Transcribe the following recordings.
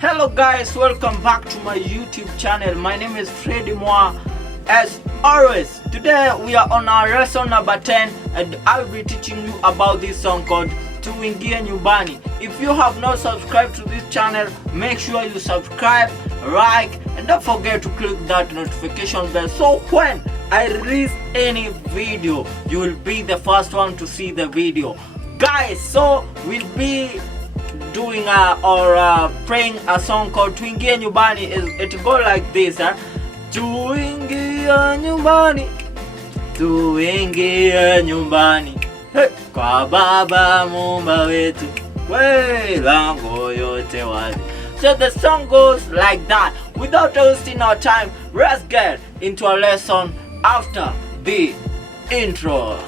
Hello guys, welcome back to my YouTube channel. My name is Freddy Moa. As always, today we are on our lesson number 10 and I will be teaching you about this song called Tuingie Nyumbani. If you have not subscribed to this channel, make sure you subscribe, like, and don't forget to click that notification bell so when I release any video, you will be the first one to see the video. Guys, so we'll be doing praying a song called Tuingie Nyumbani. It goes like this, Tuingie Nyumbani, Tuingie Nyumbani, hey, kwa baba mumba wetu, we lango yote wazi. So the song goes like that. Without wasting our time, let's get into a lesson after the intro.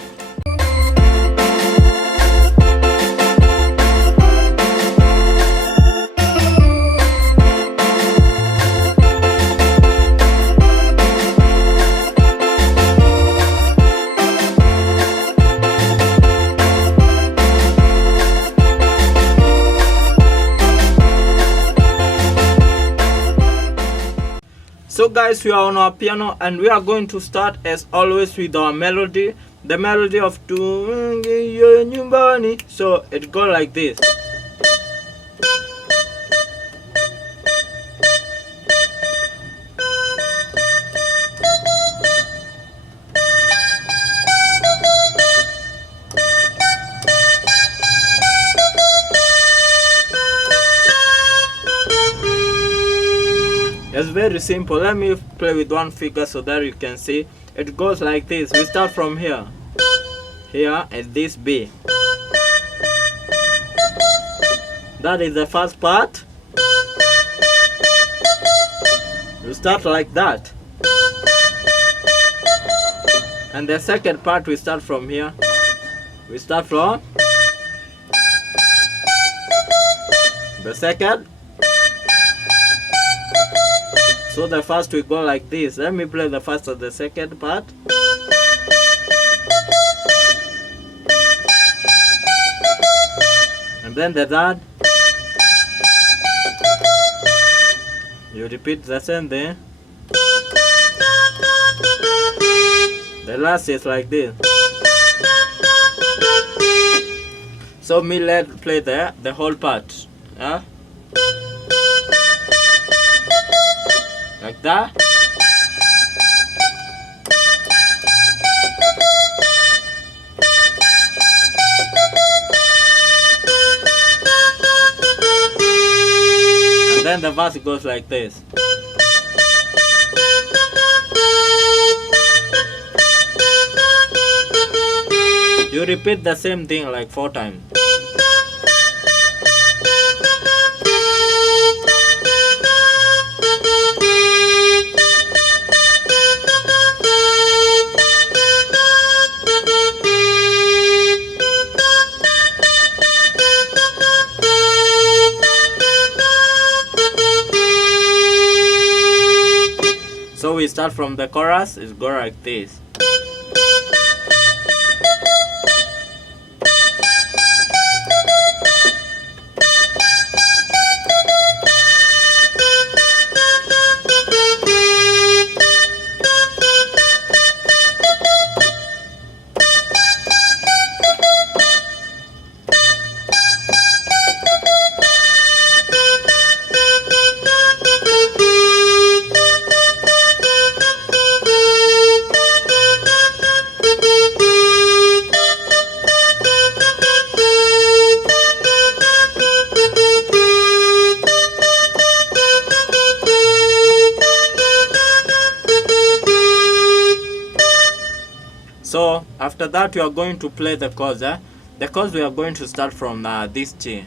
So guys, we are on our piano and we are going to start as always with our melody, the melody of Tuingie Nyumbani. So it goes like this. It's very simple. Let me play with one finger so that you can see. It goes like this. We start from here and this B. That is the first part. We start like that. And the second part we start from here. We start from the second. So the first we go like this. Let me play the first and the second part. And then the third. You repeat the same thing. The last is like this. So me let's play the whole part. Yeah? Like that. And then the verse goes like this. You repeat the same thing like 4 times. So we start from the chorus, it goes like this. So after that we are going to play the chords. The chords we are going to start from this G.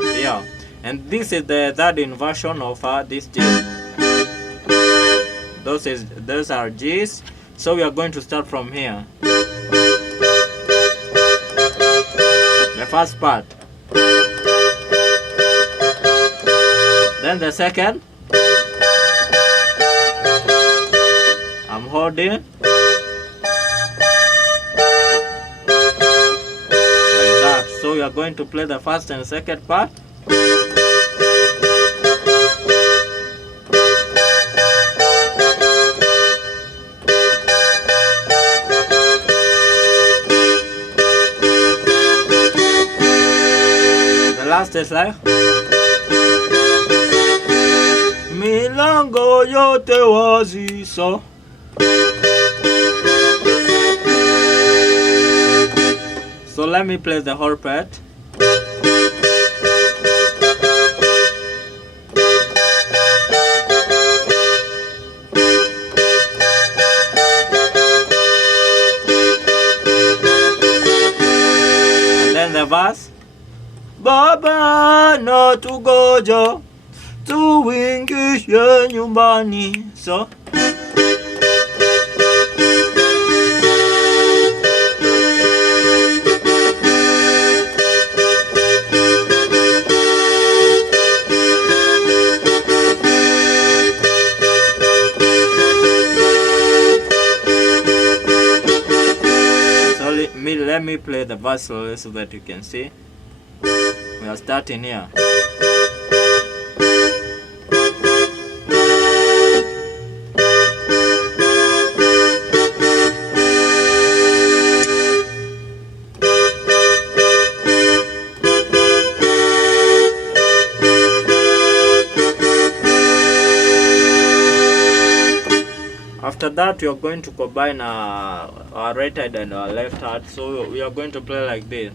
Yeah, and this is the third inversion of this G. Those are G's. So we are going to start from here. The first part. Then the second. I'm holding. So we are going to play the first and second part. verse is like, milango yote wazi. So let me play the whole part. And then the verse, Baba na tugoja Tuingie nyumbani. So let me play the verse slowly so that you can see. We are starting here. After that, we are going to combine our right hand and our left hand. So we are going to play like this.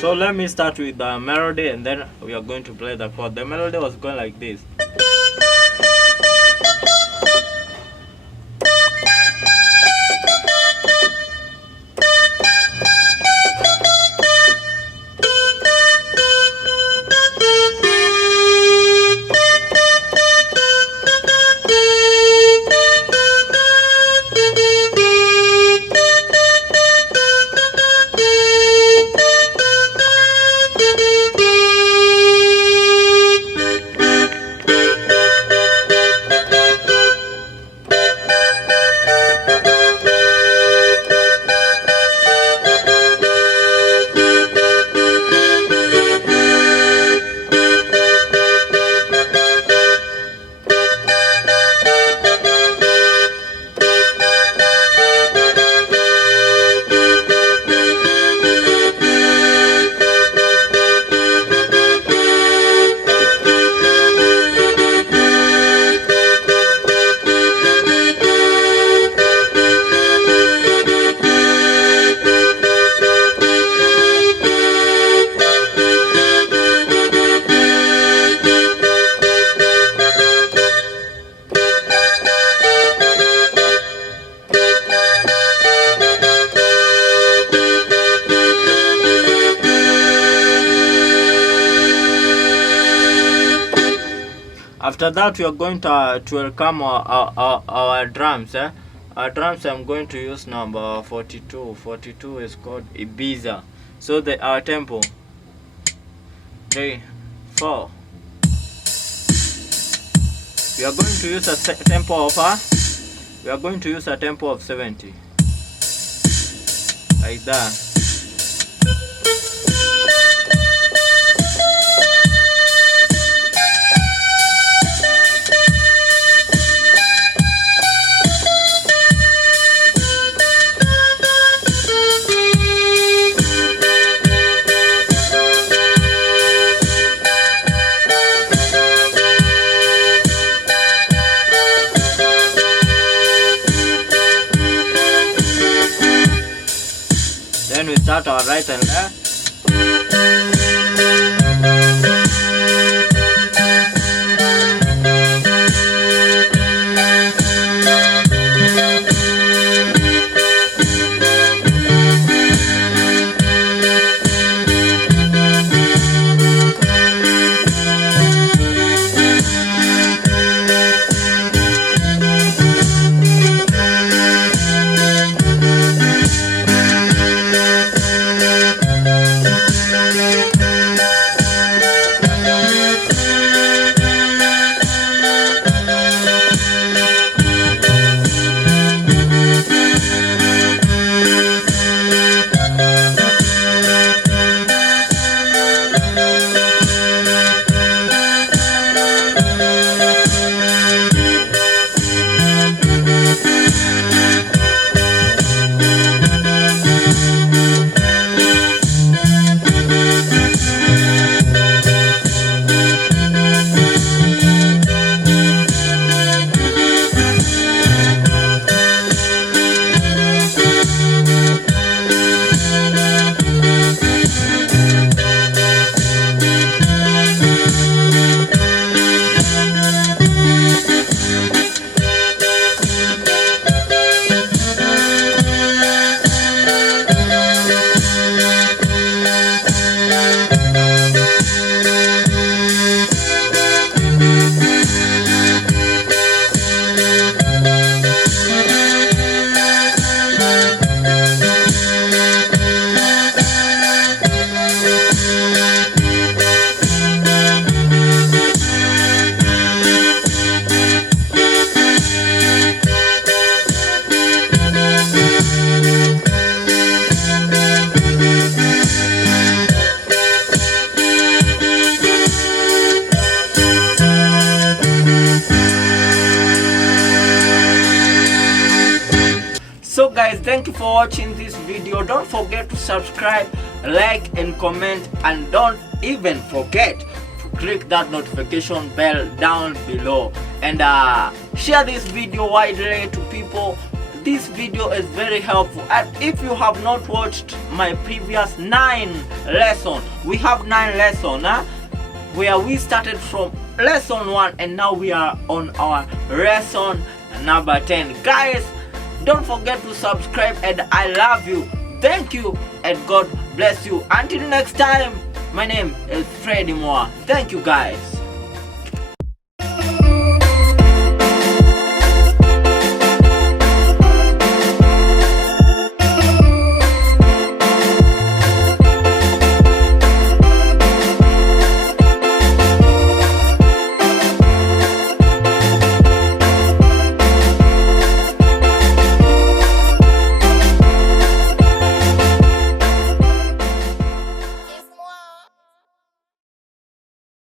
So let me start with the melody and then we are going to play the chord. The melody was going like this. After that, we are going to welcome our drums. Our drums, I'm going to use number 42. 42 is called Ibiza. So our tempo 3, 4. We are going to use a tempo of 70, like that. start our right and left. So guys, thank you for watching this video. Don't forget to subscribe, like and comment, and don't even forget to click that notification bell down below, and share this video widely to people. This video is very helpful, and if you have not watched my previous 9 lessons, we have 9 lessons where we started from lesson 1 and now we are on our lesson number 10. Guys, don't forget to subscribe, and I love you. Thank you and God bless you. Until next time, my name is Freddy Moa. Thank you guys.